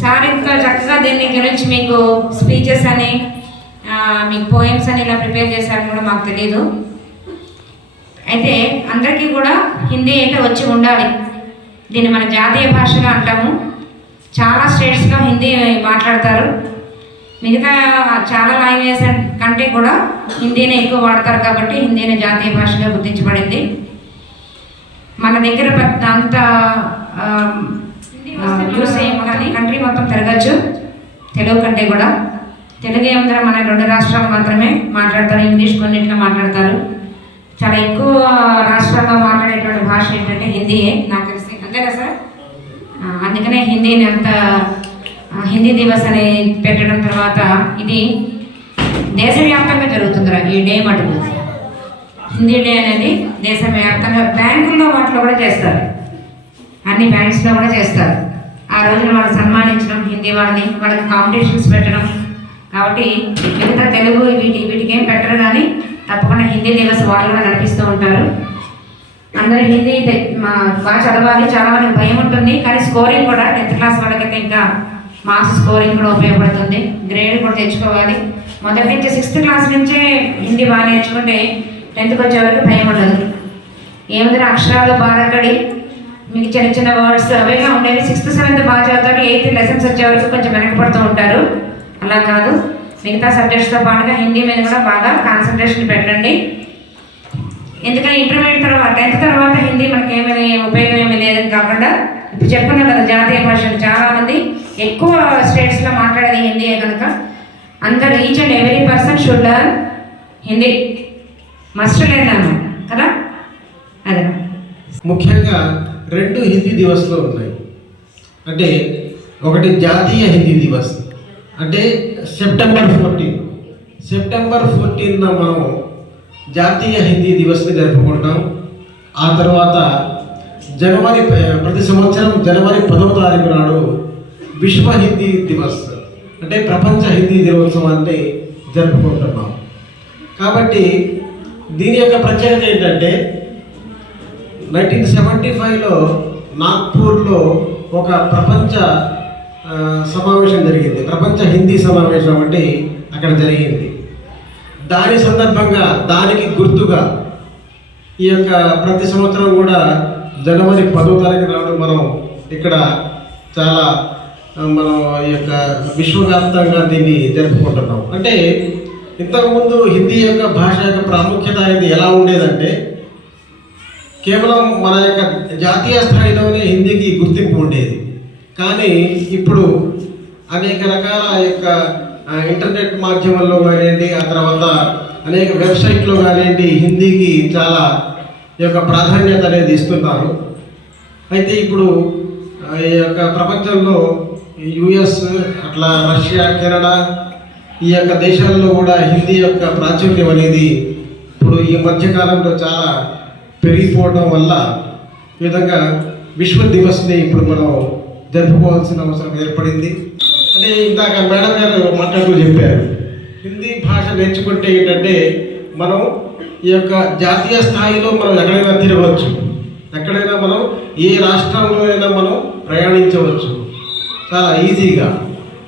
Sir ఇంత చక్కగా దీని గురించి మీకు స్పీచెస్ అని మీకు పోయమ్స్ అని ఇలా ప్రిపేర్ చేశారని కూడా మాకు తెలియదు. అయితే అందరికీ కూడా హిందీ అయితే వచ్చి ఉండాలి. దీన్ని మన జాతీయ భాషగా అంటాము. చాలా స్టేట్స్లో హిందీ మాట్లాడతారు. మిగతా చాలా లాంగ్వేజ్ కంటే కూడా హిందీనే ఎక్కువ వాడతారు కాబట్టి హిందీని జాతీయ భాషగా గుర్తించబడింది. మన దగ్గర అంత యూస్ అయ్యే కానీ కంట్రీ మొత్తం తిరగచ్చు తెలుగు కంటే కూడా. తెలుగు ఏమంటారా మన 2 రాష్ట్రాలు మాత్రమే మాట్లాడతారు, ఇంగ్లీష్ కొన్నింటిలో మాట్లాడతారు. చాలా ఎక్కువ రాష్ట్రాల్లో మాట్లాడేటువంటి భాష ఏంటంటే హిందీయే నాకు తెలిసి, అంతే కదా సార్? అందుకనే హిందీని అంత హిందీ దివస్ అని పెట్టడం. తర్వాత ఇది దేశవ్యాప్తంగా జరుగుతుందిరా ఈ డే మటుకు. హిందీ డే అనేది దేశవ్యాప్తంగా బ్యాంకుల్లో వాటిలో కూడా చేస్తారు, అన్ని బ్యాంక్స్లో కూడా చేస్తారు. ఆ రోజున వాళ్ళు సన్మానించడం హిందీ వాళ్ళని, వాళ్ళకి కాంపిటీషన్స్ పెట్టడం. కాబట్టి మిగతా తెలుగు వీటికి ఏం పెట్టరు, కానీ తప్పకుండా హిందీ దివస్ వాళ్ళు కూడా నడిపిస్తూ ఉంటారు. అందరూ హిందీ బాగా చదవాలి. చాలా మందికి భయం ఉంటుంది, కానీ స్కోరింగ్ కూడా 10th క్లాస్ వాళ్ళకైతే ఇంకా మార్క్స్ స్కోరింగ్ కూడా ఉపయోగపడుతుంది. గ్రేడ్ కూడా తెచ్చుకోవాలి. మొదటి నుంచి 6th క్లాస్ నుంచే హిందీ బాగా నేర్చుకుంటే 10th వచ్చే వరకు భయం ఉండదు. ఏముంది అక్షరాలు బారకడి, మీకు చిన్న చిన్న వర్డ్స్ అవేగా ఉండేవి. 6th 7th బాగా చదువుతారు. 8th లెసన్స్ వచ్చే వరకు కొంచెం వెనకపడుతూ ఉంటారు. అలా కాదు, మిగతా సబ్జెక్ట్స్తో పాటుగా హిందీ మీద కూడా బాగా కాన్సన్ట్రేషన్ పెట్టండి. ఎందుకని ఇంటర్మీడియట్ తర్వాత 10th తర్వాత హిందీ మనకి ఏమైనా ఉపయోగం ఏమీ లేదని కాకుండా ఇప్పుడు చెప్పుకున్నాం కదా జాతీయ భాషలు చాలామంది ఎక్కువ స్టేట్స్లో మాట్లాడేది హిందీయే కనుక అందరు each and every person should learn Hindi. Must లేదాను కదా. అదే ముఖ్యంగా 2 హిందీ దివస్లు ఉన్నాయి. అంటే ఒకటి జాతీయ హిందీ దివస్, అంటే సెప్టెంబర్ 14న మనం జాతీయ హిందీ దివస్ని జరుపుకుంటాం. ఆ తర్వాత ప్రతి సంవత్సరం జనవరి 10వ తారీఖు నాడు విశ్వ హిందీ దివస్, అంటే ప్రపంచ హిందీ దినోత్సవాన్ని జరుపుకుంటున్నాం. కాబట్టి దీని యొక్క ప్రత్యేకత ఏంటంటే 1975లో నాగ్పూర్లో ఒక ప్రపంచ సమావేశం జరిగింది. ప్రపంచ హిందీ సమావేశం అంటే అక్కడ జరిగింది. దాని సందర్భంగా దానికి గుర్తుగా ఈ యొక్క ప్రతి సంవత్సరం కూడా జనవరి 10వ తారీఖు నాడు మనం ఇక్కడ చాలా మనం ఈ యొక్క విశ్వవ్యాప్తంగా దీన్ని జరుపుకుంటున్నాం. అంటే ఇంతకుముందు హిందీ యొక్క భాష యొక్క ప్రాముఖ్యత అనేది ఎలా ఉండేదంటే కేవలం మన యొక్క జాతీయ స్థాయిలోనే హిందీకి గుర్తింపు ఉండేది. కానీ ఇప్పుడు అనేక రకాల యొక్క ఇంటర్నెట్ మాధ్యమాల్లో కానివ్వండి, ఆ తర్వాత అనేక వెబ్సైట్లో కానివ్వండి హిందీకి చాలా ఈ యొక్క ప్రాధాన్యత అనేది ఇస్తున్నారు. అయితే ఇప్పుడు ఈ యొక్క ప్రపంచంలో US, అట్లా రష్యా, కెనడా ఈ యొక్క దేశాల్లో కూడా హిందీ యొక్క ప్రాచుర్యం అనేది ఇప్పుడు ఈ మధ్యకాలంలో చాలా పెరిగిపోవడం వల్ల ఈ విధంగా విశ్వ దివస్ని ఇప్పుడు మనం జరుపుకోవాల్సిన అవసరం ఏర్పడింది. అంటే ఇందాక మేడం గారు మాట్లాడుతూ చెప్పారు, హిందీ భాష నేర్చుకుంటే ఏంటంటే మనం ఈ యొక్క జాతీయ స్థాయిలో మనం ఎక్కడైనా తిరగవచ్చు, ఎక్కడైనా మనం ఏ రాష్ట్రంలో అయినా మనం ప్రయాణించవచ్చు చాలా ఈజీగా.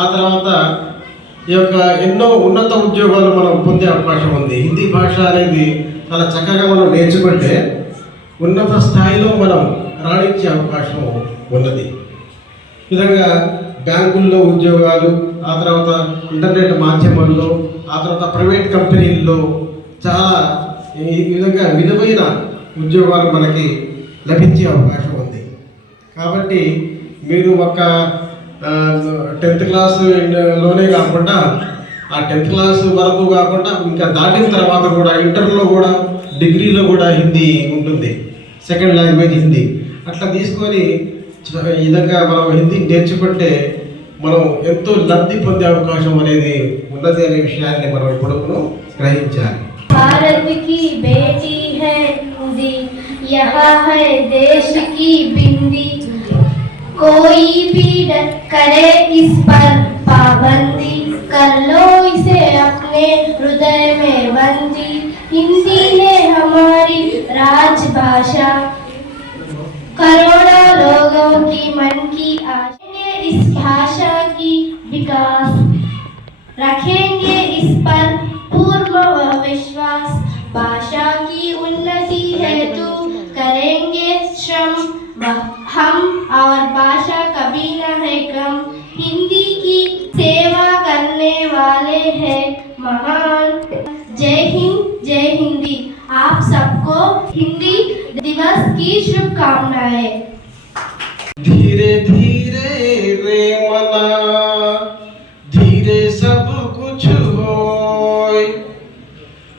ఆ తర్వాత ఈ యొక్క ఎన్నో ఉన్నత ఉద్యోగాలు మనం పొందే అవకాశం ఉంది. హిందీ భాష అనేది చాలా చక్కగా మనం నేర్చుకుంటే ఉన్నత స్థాయిలో మనం రాణించే అవకాశం ఉన్నది. ఈ విధంగా బ్యాంకుల్లో ఉద్యోగాలు, ఆ తర్వాత ఇంటర్నెట్ మాధ్యమాల్లో, ఆ తర్వాత ప్రైవేట్ కంపెనీల్లో చాలా ఈ విధంగా విలువైన ఉద్యోగాలు మనకి లభించే అవకాశం ఉంది. కాబట్టి మీరు ఒక 10th క్లాస్లోనే కాకుండా ఆ 10th క్లాస్ వరకు కాకుండా ఇంకా దాటిన తర్వాత కూడా ఇంటర్లో కూడా డిగ్రీలో కూడా హిందీ ఉంటుంది, సెకండ్ లాంగ్వేజ్ హిందీ. అట్లా తీసుకొని ఈ విధంగా మనం హిందీ నేర్చుకుంటే మనం ఎంతో లబ్ధి పొందే అవకాశం అనేది ఉన్నది అనే విషయాన్ని మనం ఇప్పుడు గ్రహించాలి. भारत की बेटी है हिंदी, यहाँ है देश की बिंदी, कोई भी करे इस पर पाबंदी, कर लो इसे अपने हृदय में बंदी। हिंदी है हमारी राजभाषा, करोड़ों लोगों की मन की आशा। इस भाषा विकास। रखेंगे इस पर पूर्ण विश्वास, भाषा की उन्नति हेतु करेंगे श्रम। हम और भाषा कभी न है कम, हिंदी की सेवा करने वाले हैं महान। जय हिंद, जय हिंदी। आप सबको हिंदी दिवस की शुभकामनाएं। धीरे धीरे रे मना, धीरे सब कुछ होय,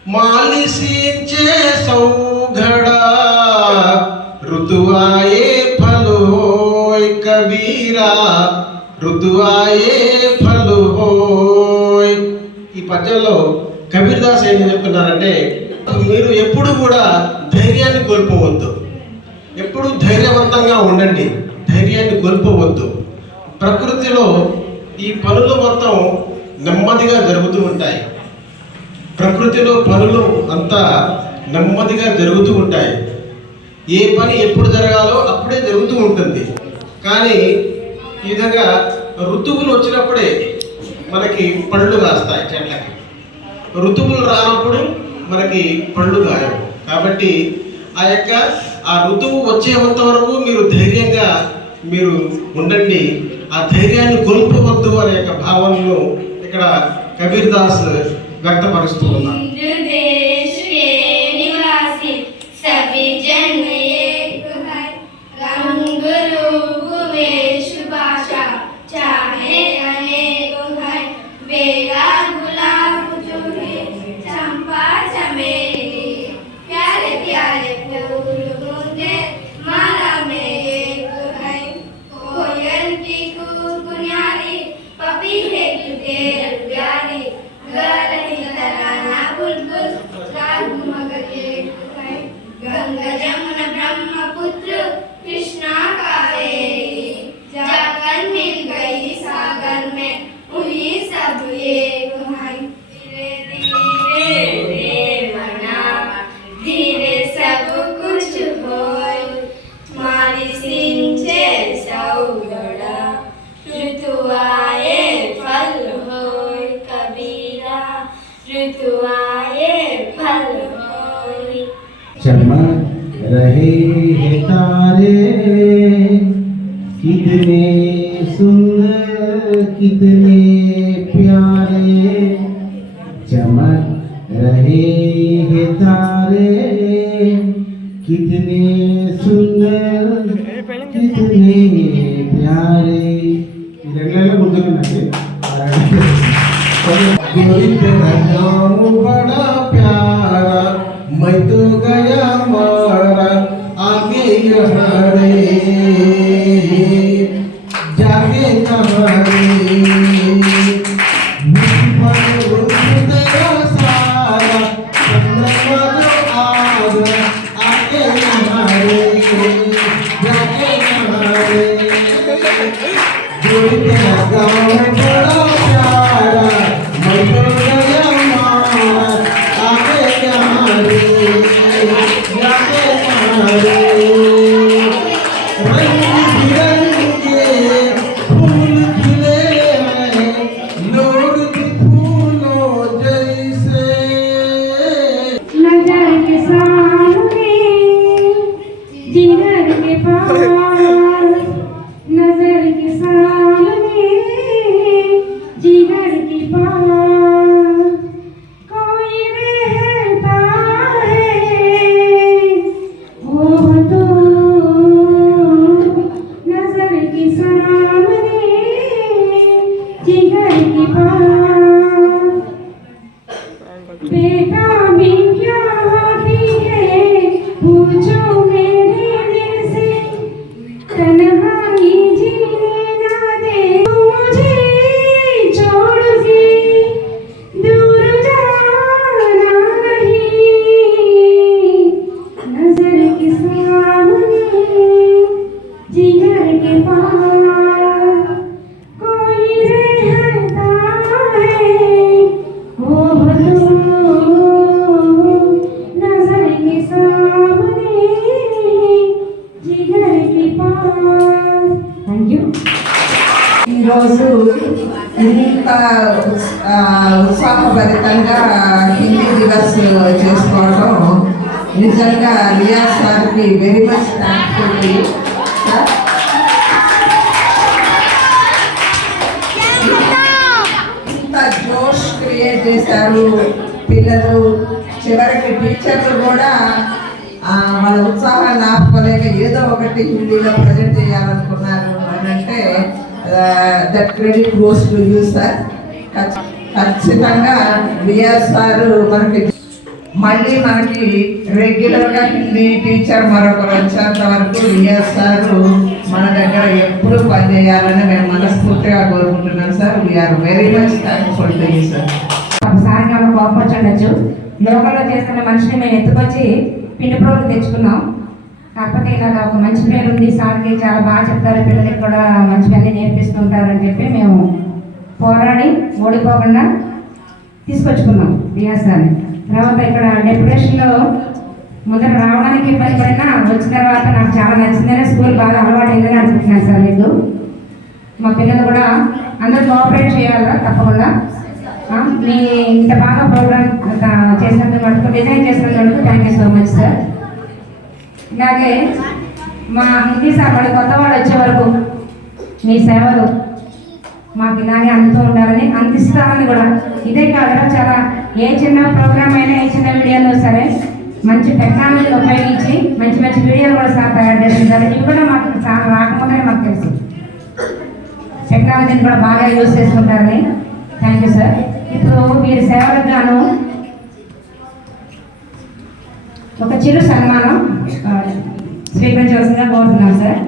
मालिसींचे सौघडा, ऋतु आए फल होय कबीरा, ऋतु आए फल होय। ఈ పద్యంలో కబీర్ దాస్ ఏం చెప్తున్నారంటే, మీరు ఎప్పుడు కూడా ధైర్యాన్ని కోల్పోవద్దు, ఎప్పుడు ధైర్యవంతంగా ఉండండి, ధైర్యాన్ని కోల్పోవద్దు. ప్రకృతిలో ఈ పనులు మొత్తం నెమ్మదిగా జరుగుతూ ఉంటాయి, ప్రకృతిలో పనులు అంతా నెమ్మదిగా జరుగుతూ ఉంటాయి. ఏ పని ఎప్పుడు జరగాలో అప్పుడే జరుగుతూ ఉంటుంది. కానీ ఈ విధంగా ఋతువులు వచ్చినప్పుడే మనకి పళ్ళు కాస్తాయి చెట్లకి, ఋతువులు రానప్పుడు మనకి పళ్ళు కాయవు. కాబట్టి ఆ ఋతువు వచ్చేంత వరకు మీరు ధైర్యంగా మీరు ఉండండి, ఆ ధైర్యాన్ని కోల్పోవద్దు అనే యొక్క భావనను ఇక్కడ కబీర్ దాస్ వ్యక్తపరుస్తూ ఉన్నారు. गंगा जमुना ब्रह्मपुत्र कृष्णा कावेरी, जाकर मिल गई सागर में हुई सब एक भाई। धीरे धीरे रे मना, धीरे सब कुछ होय, मारी सिंचे सौगड़ा, ऋतु आए फल होय कबीरा, ऋतु आए फल होय। चमक रहे हैं तारे, कितने सुंदर कितने प्यारे, चमक रहे हैं तारे, कितने सुंदर कितने प्यारे। बड़ा प्यारा, मैं तो गया मारा आगे यहाँ रे, जाके कहाँ रे, तेरा सारा चंद्रमा जो आगा आगे यहाँ रे, जाके कहाँ रे। जोड़ी तेरा गाँव बड़ा प्यारा, मैं तो गया मारा आगे यहाँ रे, जाके कहाँ रे। रंग बिरंगे फूल खिले हैं, लोग फूलों जैसे। नजर के सामने जिगर के पास, नजर के सामने ఈరోజు ఇంత ఉత్సాహభరితంగా హిందీ దివస్ చేసుకోవడం నిజంగా రియాజ్ సార్కి వెరీ మచ్ థ్యాంక్ఫుల్ సార్. ఇంత జోష్ క్రియేట్ చేశారు పిల్లలు. చివరికి టీచర్లు కూడా వాళ్ళ ఉత్సాహాన్ని ఆపుకోలేక ఏదో ఒకటి హిందీలో ప్రజెంట్ చేయాలనుకున్నారు అని అంటే that credit goes to you sir. ఖచ్చితంగా రియాజ్ సారు మనకి రెగ్యులర్గా హిందీ టీచర్ మరొకరు వచ్చేంత వరకు రియాజ్ సారు మన దగ్గర ఎప్పుడు పనిచేయాలని మేము మనస్ఫూర్తిగా కోరుకుంటున్నాం sir. We're very much thankful to you sir. ఒకసారి మనం కోపొచ్చుండొచ్చు. లోకల్లో చేస్తున్న మనిషిని మేము ఎత్తుకొచ్చి పిండి ప్రోలు తెచ్చుకున్నాం. కాకపోతే ఇలా ఒక మంచి పేరు ఉంది సార్కి, చాలా బాగా చెప్తారు, పిల్లలకి కూడా మంచి పని నేర్పిస్తుంటారని చెప్పి మేము పోరాడి ఓడిపోకుండా తీసుకొచ్చుకున్నాం రియాజ్ సార్ని. తర్వాత ఇక్కడ డెప్యుటేషన్లో ముందర రావడానికి ఇబ్బంది పడినా వచ్చిన తర్వాత నాకు చాలా నచ్చిందనే స్కూల్ బాగా అలవాటు అయిందని అనుకుంటున్నాను సార్. మీకు మా పిల్లలు కూడా అందరూ కోఆపరేట్ చేయాలా తప్పకుండా. మీ ఇంత బాగా ప్రోగ్రామ్ చేసినందుకు మటుకు, డిజైన్ చేసినందుకు thank you so much sir. ఇలాగే మా హిందీ సార్ వాళ్ళు కొత్త వాళ్ళు వచ్చే వరకు మీ సేవలు మాకు ఇలాగే అందుతూ ఉండాలని, అందిస్తామని కూడా. ఇదే కాకుండా చాలా ఏ చిన్న ప్రోగ్రామ్ అయినా, ఏ చిన్న వీడియోలో సరే మంచి టెక్నాలజీని ఉపయోగించి మంచి మంచి వీడియోలు కూడా సార్ తయారు చేస్తుంటారు. ఇవి కూడా మాకు చాలా రాకముందే మాకు తెలుసు. టెక్నాలజీని కూడా బాగా యూజ్ చేసుకుంటారని థ్యాంక్ యూ సార్. ఇప్పుడు వీరి సేవలకు గాను ఒక చిరు సన్మానం స్వీకరించవలసిందిగా కోరుతున్నాం సార్.